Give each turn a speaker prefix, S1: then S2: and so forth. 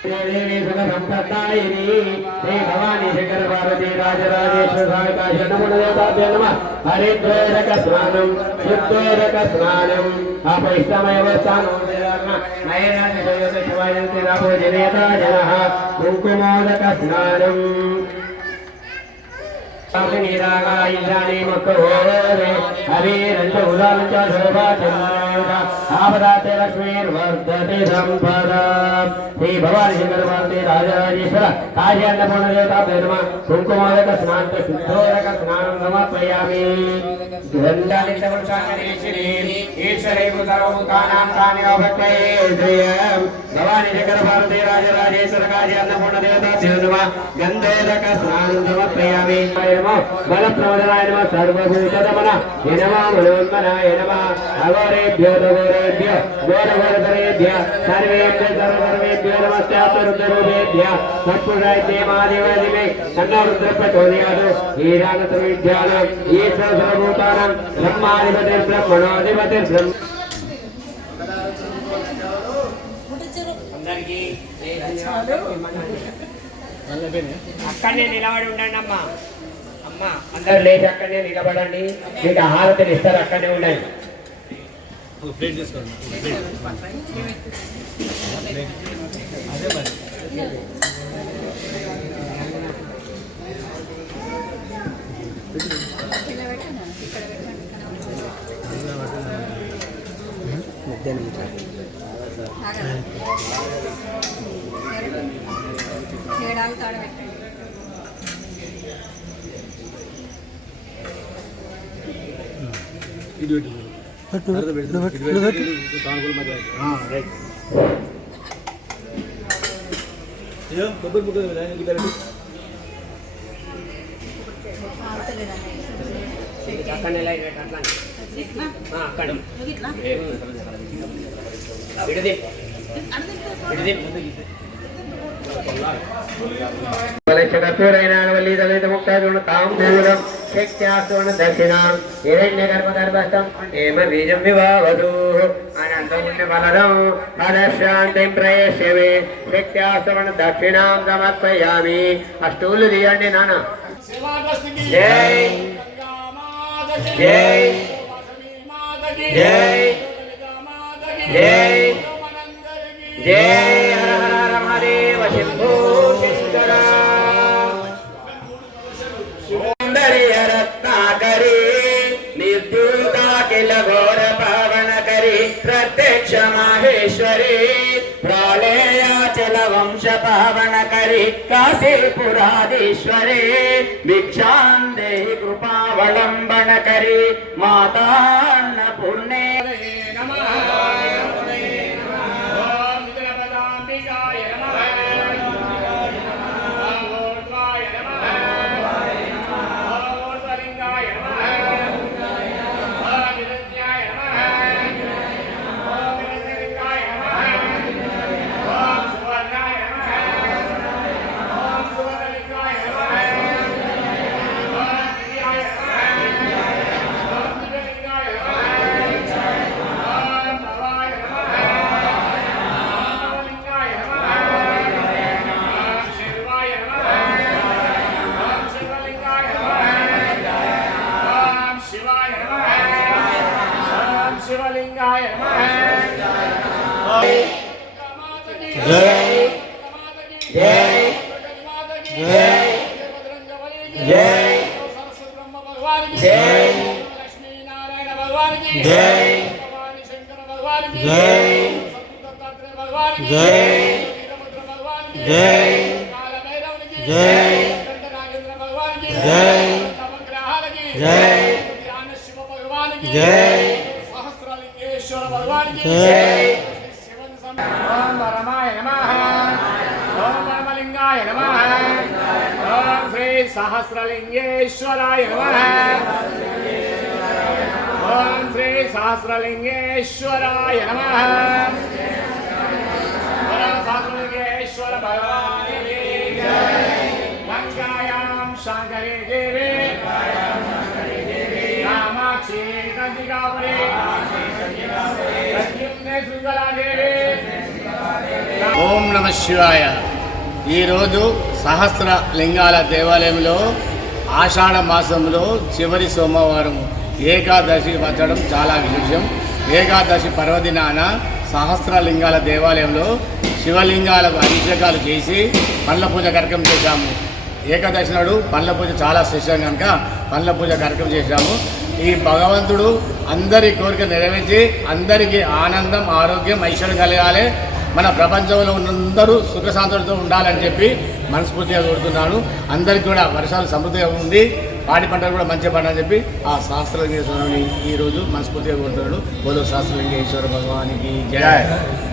S1: దేవి సుఖ సంపత్తాయిని శ్రీ భవానీ శంకర పార్వతీ రాజరాజేశ్వర సాయికాశ నమో నమ హరిద్వేరక స్నానం శుద్ధేరక స్నానం అపైష్టమేవ స్థానం నయనాభోజనేత జన కుంకుమోదక స్నానం నీరాగాయిషాని మక్కహోరే హరిరంచ ఉదానంచ శోభాచంద్ర ఆపదాతే లక్ష్మీర్వర్ధతే సంపద శ్రీ భవాని శంకర భారతి రాజరాజేశ్వర కాశ్యాన్నపూర్ణ దేవతా ప్రేమ కుంకుమోదక స్నాంత శుద్ధోదక స్నానం సమర్పయామి భవాని శంకర భారతి రాజరాజేశ్వర కాశ్యాన్నపూర్ణ దేవతా ప్రేమ గంధోదక స్నానం సమర్పయామి నమో బల ప్రమదనాయ నమ సర్వభూతమన నమ మనోన్మనాయ నమ అఘోరేభ్యో దఘోరేభ్య ఘోరఘోరధరేభ్య సర్వేభ్య సర్వసర్వేభ్యో నమస్కారుద్రరూపేభ్య సత్పురుషాయ దేవాదివాదిమే తన్నో రుద్రప్రచోదయాదు ఈరానత విద్యానం ఈశ్వర సర్వభూతానం బ్రహ్మాధిపతిర్ బ్రహ్మణోధిపతిర్ బ్రహ్మ
S2: అందరికీ అక్కడనే నిలబడి ఉండండి అమ్మా అమ్మా అందరు లేచి అక్కడనే నిలబడండి. మీకు హారతలు ఇస్తారు అక్కడనే ఉండండి.
S3: ఒక ప్లేట్ తీసుకోండి.
S2: అక్కడ నిలబడి అట్లా ఆ, అక్కడ విడది చతురైనావల్లీదలితముక్తాదుణ తాం దూరం శక్త్యాస్తున దక్షిణాం హిరణ్యగర్భగర్భస్థం ఏమ బీజం అదశాంతిం ప్రయేష్యమే శక్త్యాస్తవన దక్షిణాం సమర్పయామి అష్టూలు తీయండి నాన్న జై. జై. జై జై జై. రత్నాకరి నిర్ద్యూతాకిల ఘోర పావనకరి ప్రత్యక్ష మాహేశ్వరి ప్రాళేయాచల వంశ పావనకరి కాశీపురాధీశ్వరి భిక్షాందేహి కృపావలంబనకరి మాతాన్న పుణ్యే
S4: లింగాయ
S1: జై జై జై జై జై
S4: లక్ష్మీనారాయణ
S1: జై జై జై జై జై
S4: పరమలింగాయ నమః ఓం శ్రీ సహస్రలింగేశ్వరాయ నమః ఓం శ్రీ సహస్రలింగేశ్వరాయ నమః ఓం సహస్రలింగేశ్వర భగవానికి జై. లంకాయాం శాంకరే దేవి కామాక్షి కంచికాపురి ప్రద్యుమ్నే ఈరోజు సహస్ర లింగాల దేవాలయంలో ఆషాఢ మాసంలో చివరి సోమవారం ఏకాదశి వచ్చడం చాలా విశేషం. ఏకాదశి పర్వదినాన సహస్ర లింగాల దేవాలయంలో శివలింగాలకు అభిషేకాలు చేసి పండ్ల పూజ కార్యక్రమం చేశాము. ఏకాదశి నాడు పండ్ల పూజ చాలా శ్రేష్టం కనుక పండ్ల పూజ కార్యక్రమం చేశాము. ఈ భగవంతుడు అందరి కోరిక నెరవేర్చి అందరికీ ఆనందం ఆరోగ్యం ఐశ్వర్యం కలగాలి. మన ప్రపంచంలో ఉన్నందరూ సుఖశాంతులతో ఉండాలని చెప్పి మనస్ఫూర్తిగా కోరుతున్నాను. అందరికీ కూడా వర్షాలు సమృద్ధిగా ఉంది. పాడి పంటలు కూడా మంచిగా పండాలని చెప్పి ఆ శాస్త్రలింగేశ్వరుని ఈరోజు మనస్ఫూర్తిగా కోరుతున్నాడు బోలో శాస్త్రలింగేశ్వర భగవానికి జయ